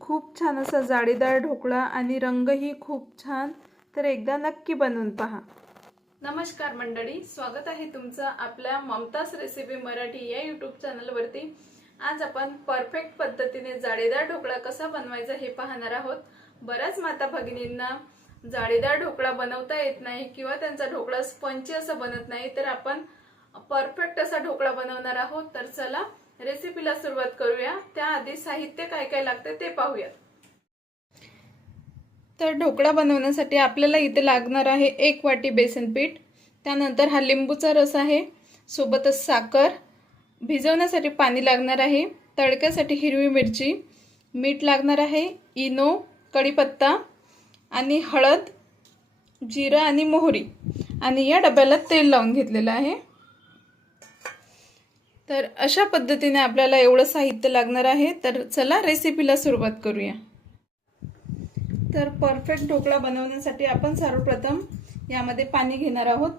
खूप छान असा जाळीदार ढोकळा आणि रंगही खूप छान। तर एकदा नक्की बनवून पहा। नमस्कार मंडळी, स्वागत आहे तुमचं आपल्या ममताज रेसिपी मराठी या यूट्यूब चॅनलवरती। आज आपण परफेक्ट पद्धतीने जाळीदार ढोकळा कसा बनवायचा हे पाहणार आहोत। बऱ्याच माता भगिनींना जाळीदार ढोकळा बनवता येत नाही किंवा त्यांचा ढोकळा स्पंजी असा बनत नाही, तर आपण परफेक्ट असा ढोकळा बनवणार आहोत। तर चला रेसिपीला सुरुवात करूया। त्याआधी साहित्य काय काय लागते ते पाहूया। तर ढोकळा बनवण्यासाठी आपल्याला इथे लागणार आहे 1 वाटी बेसन पीठ, त्यानंतर हा लिंबूचा रस आहे, सोबतच साखर, भिजवण्यासाठी पाणी लागणार आहे, तडक्यासाठी हिरवी मिरची, मीठ लागणार आहे, इनो, कढीपत्ता आणि हळद, जिरा आणि मोहरी, आणि या डब्याला तेल लावून घेतलेलं आहे। तर अशा पद्धतीने आपल्याला एवढं साहित्य लागणार आहे। तर चला रेसिपीला सुरुवात करूया। तर परफेक्ट ढोकळा बनवण्यासाठी आपण सर्वप्रथम यामध्ये पाणी घेणार आहोत।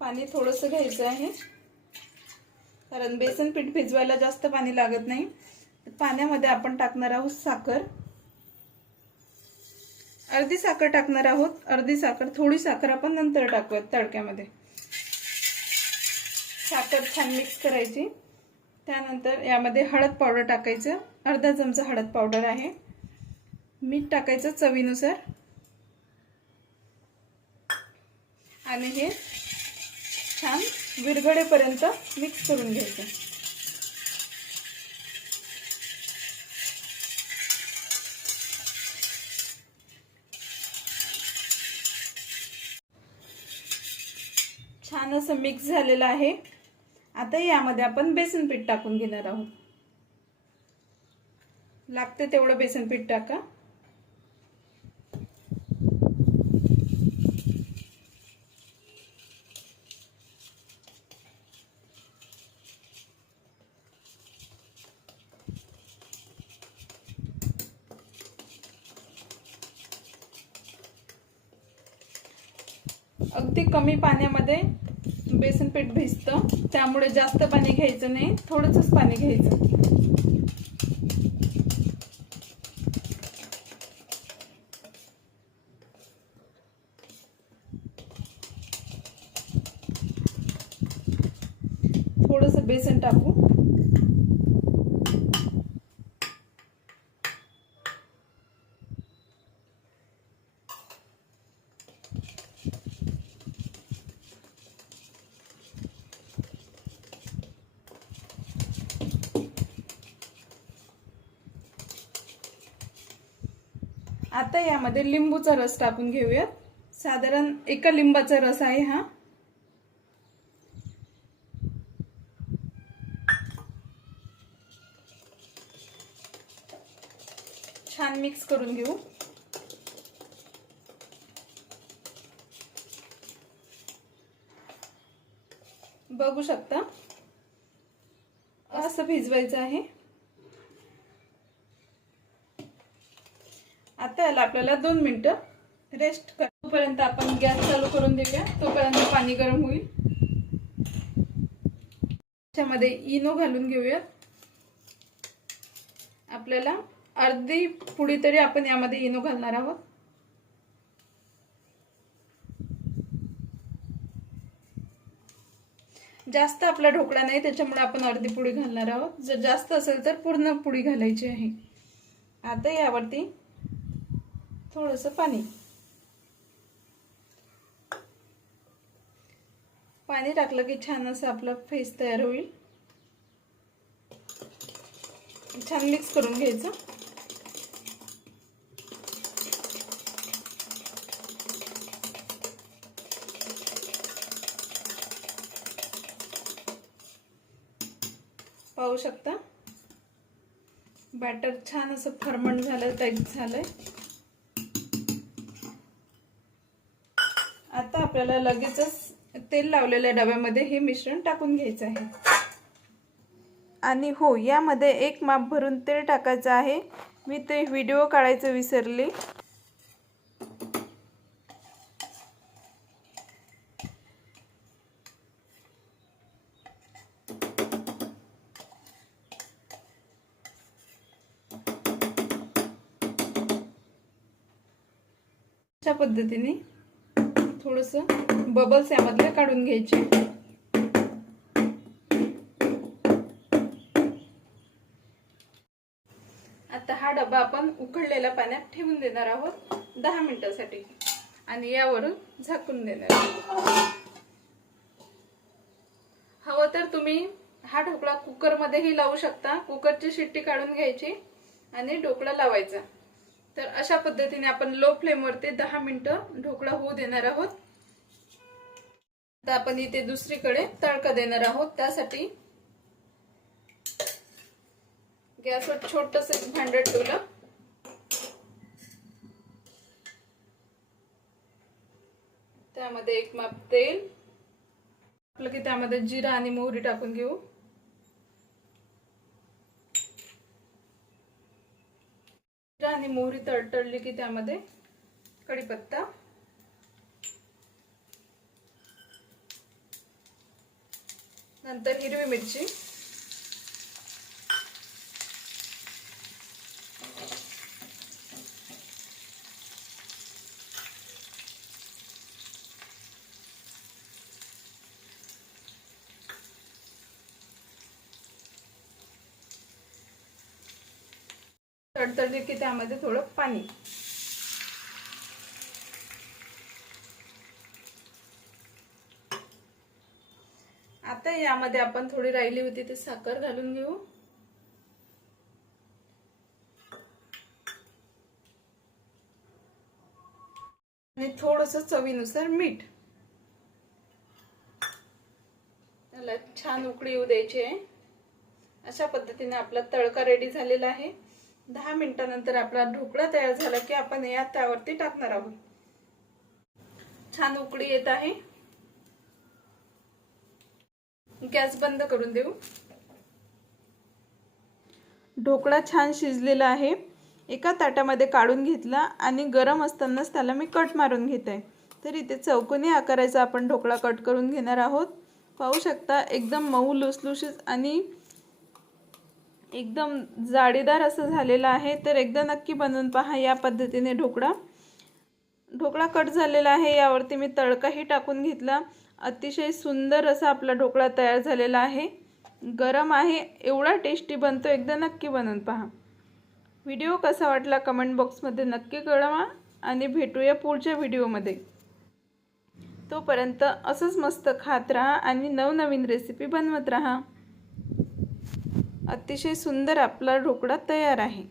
पाणी थोडंसं घ्यायचं आहे, कारण बेसन पीठ भिजवायला जास्त पाणी लागत नाही। पाण्यामध्ये आपण टाकणार आहोत साखर, अर्धी साखर टाकणार आहोत। अर्धी साखर, थोडी साखर आपण नंतर टाकूयात तडक्यामध्ये। साखर छान मिक्स करायची। त्यानंतर यामध्ये हळद पावडर टाकायचं, अर्धा चमचा हळद पावडर आहे, मीठ टाकायचं चवीनुसार, आणि हे छान विरघळेपर्यंत मिक्स करून घ्यायचं। छान असं मिक्स झालेलं आहे। आता यामध्ये आपण बेसन पीठ टाकून घेणार आहोत। लागते तेवढं बेसन पीठ टाका। अगदी कमी पाण्यामध्ये बेसन पीठ भिजतं, त्यामुळे जास्त पाणी घ्यायचं नाही, थोडंसंच पाणी घ्यायचं। थोडंसं बेसन टाकू। आता यामध्ये लिंबूचा रस टाकून घेऊयात। साधारण 1 लिंबाचा रस आहे हा। छान मिक्स करून घेऊ। बघू शकता, असं भिजवायचं आहे। आता याला आपल्याला 2 मिनिटं रेस्ट तोपर्यंत आपण गॅस चालू करून देऊया, तोपर्यंत पाणी गरम होईल। त्यामध्ये इनो घालून घेऊया। आपल्याला अर्धी पुडी तरी आपण यामध्ये इनो घालणार आहोत। जास्त आपला ढोकळा नाही, त्याच्यामुळे आपण अर्धी पुडी घालणार आहोत। जर जास्त असेल तर पूर्ण पुडी घालायची आहे। आता यावरती थोडंसं पाणी टाकलं की छान असं आपला फेस तयार होईल। छान मिक्स करून घ्यायचं। पाहू शकता बॅटर छान असं फर्मंट झालं, टाईट झालंय। आता आपल्याला लगेचच तेल लावलेल्या डब्यामध्ये हे मिश्रण टाकून घ्यायचं आहे। आणि हो, यामध्ये 1 माप भरून तेल टाकायचं आहे। मी ते व्हिडिओ काढायचं विसरले। अशा पद्धतीने थोडंसं बबल्स यामधले काढून घ्यायचे. आता हा डबा आपण उकळलेल्या पाण्यात ठेवून देणार आहोत 10 मिनिटांसाठी आणि यावरून झाकून देणार आहोत. हवं तर तुम्ही हा ढोकळा कुकरमध्येही लावू शकता. कुकरची शिट्टी काढून घ्यायची आणि ढोकळा लावायचा. तर अशा पद्धतीने आपण लो फ्लेमवरती 10 मिनिटं ढोकळा होऊ देणार आहोत. आता आपण इथे दुसरीकडे तडका देणार आहोत. त्यासाठी गॅसवर छोटंसं एक भांडं ठेवलं. त्यामध्ये एक माप तेल आपलं की त्यामध्ये जिरा आणि मोहरी टाकून घेऊ. जिरा आणि मोहरी तडतडली की त्यामध्ये कढीपत्ता, नंतर हिरवी मिरची, तडतडली की त्यामध्ये थोडं पाणी. आता यामध्ये आपण थोडी राहिली होती ती साखर घालून घेऊ. आणि थोडंसं चवीनुसार मीठ. त्याला छान उकळी येऊ द्यायची आहे. अशा पद्धतीने आपला तडका रेडी झालेला आहे. 10 मिनिटांनंतर आपला ढोकळा तयार झाला की आपण या त्यावरती टाकणार आहोत. छान उकळी येत आहे. गॅस बंद करून देऊ. ढोकळा छान शिजलेला आहे. एका ताटामध्ये काढून घेतला आणि गरम असतानाच त्याला मी कट मारून घेत आहे. तर इथे चौकोनी आकाराचा आपण ढोकळा कट करून घेणार आहोत. पाहू शकता एकदम मऊ लुसलुशीत आणि एकदम जाडीदार असं झालेलं आहे. तर एकदा नक्की बनवून पहा या पद्धतीने ढोकळा कट झालेला आहे. यावरती मी तडकाही टाकून घेतला. अतिशय सुंदर असा आपला ढोकळा तयार झालेला आहे. गरम आहे, एवढा टेस्टी बनतो. एकदा नक्की बनवून पहा. व्हिडिओ कसा वाटला कमेंट बॉक्समध्ये नक्की कळवा आणि भेटूया पुढच्या व्हिडिओमध्ये. तोपर्यंत असंच मस्त खात राहा आणि नवनवीन रेसिपी बनवत राहा. अतिशय सुंदर आपला ढोकळा तयार आहे.